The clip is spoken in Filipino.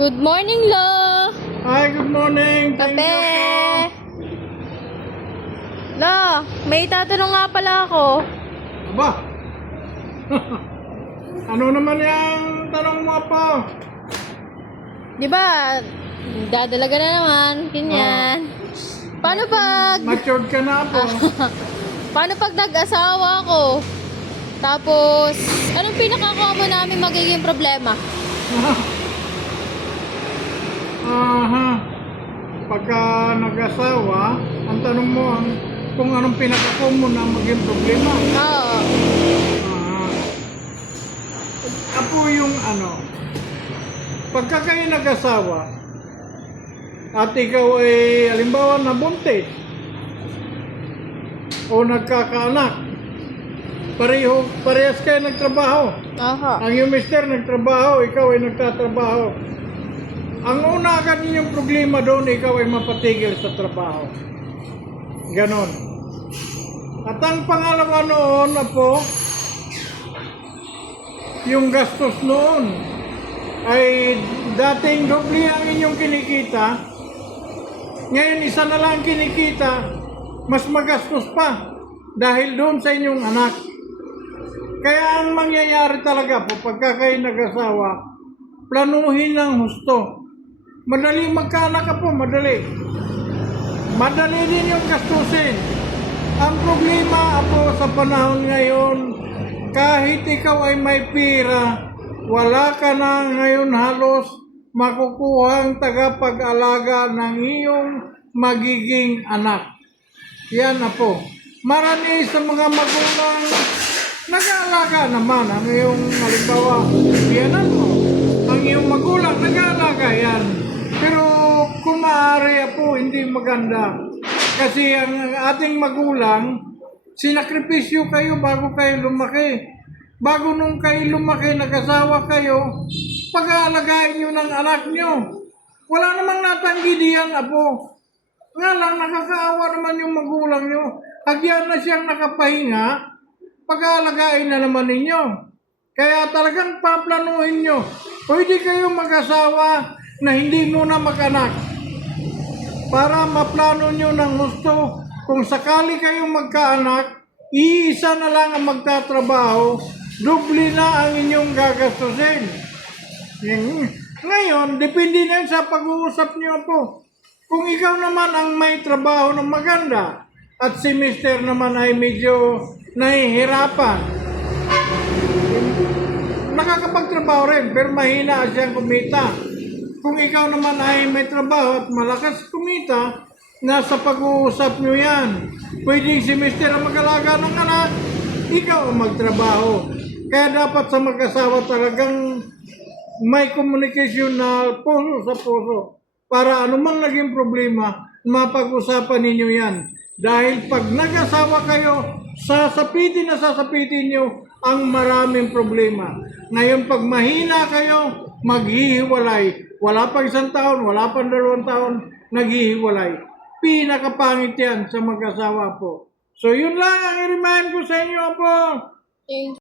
Good morning, Lo! Hi, good morning. Thank Kape! you Lo, may tatanong nga pala ako. po. Aba? Ano naman yung tanong mo po? Di ba, dadalaga na naman, ganyan. Paano pag, Matured ka na po. paano pag nag-asawa ko? Tapos, anong pinaka-common namin magiging problema? Aha. Pagka nag-asawa, ang tanong mo kung anong pinaka-common na maging problema. Oo. Apo yung pagka kayo nag-asawa, at ikaw ay halimbawa nabuntis o nagkakaanak, parehas kayo nagtrabaho. Aha. Ang iyong mister nagtrabaho, ikaw ay nagtatrabaho. Ang una agad ninyong problema doon, ikaw ay mapatigil sa trabaho. Ganon. At ang pangalawa noon, apo, yung gastos noon ay dating doble ang inyong kinikita. Ngayon, isa na lang kinikita, mas magastos pa dahil doon sa inyong anak. Kaya ang mangyayari talaga po, pagka kayo nag-asawa, planuhin ng husto. Madali magkaanak ka po, madali. Madali din yung gastusin. Ang problema po sa panahon ngayon, kahit ikaw ay may pira, wala ka na ngayon halos makukuhang tagapag-alaga ng iyong magiging anak. Yan na po. Marami sa mga magulang nag-aalaga naman ang iyong halimbawa. Yan mo. Ang iyong magulang nag-aalaga yan. Pero kung maaari po, hindi maganda. Kasi ang ating magulang, sinakripisyo kayo bago kayo lumaki. Bago nung kayo lumaki, nag-asawa kayo, pag-aalagain nyo ng anak nyo. Wala namang natanggi diyan, apo. Nga lang, nakakaawa naman yung magulang nyo. Hagyan na siyang nakapahinga, pag-aalagain na naman ninyo. Kaya talagang paplanuhin nyo. Pwede kayo mag-asawa na hindi muna mag-anak. Para maplano nyo ng gusto, kung sakali kayong magkaanak, iisa na lang ang magtatrabaho, doble na ang inyong gagastusin. Ngayon, depende na sa pag-uusap nyo po. Kung ikaw naman ang may trabaho na maganda, at si mister naman ay medyo nahihirapan, nakakapagtrabaho rin, pero mahina siyang kumita. Kung ikaw naman ay may trabaho at malakas kumita, nasa pag-uusap nyo yan. Pwedeng si mister ang mag-alaga ng anak, ikaw ang magtrabaho. Kaya dapat sa mag-asawa talagang may komunikasyon na puso sa puso. Para anumang naging problema, mapag-usapan ninyo yan. Dahil pag nag-asawa kayo, sasapitin nyo ang maraming problema. Ngayon pag mahina kayo, maghihiwalay. Wala pa 1 taon, wala pa 2 taon, naghihiwalay. Pinakapangit yan sa mag-asawa po. So yun lang ang i-remind ko sa inyo po.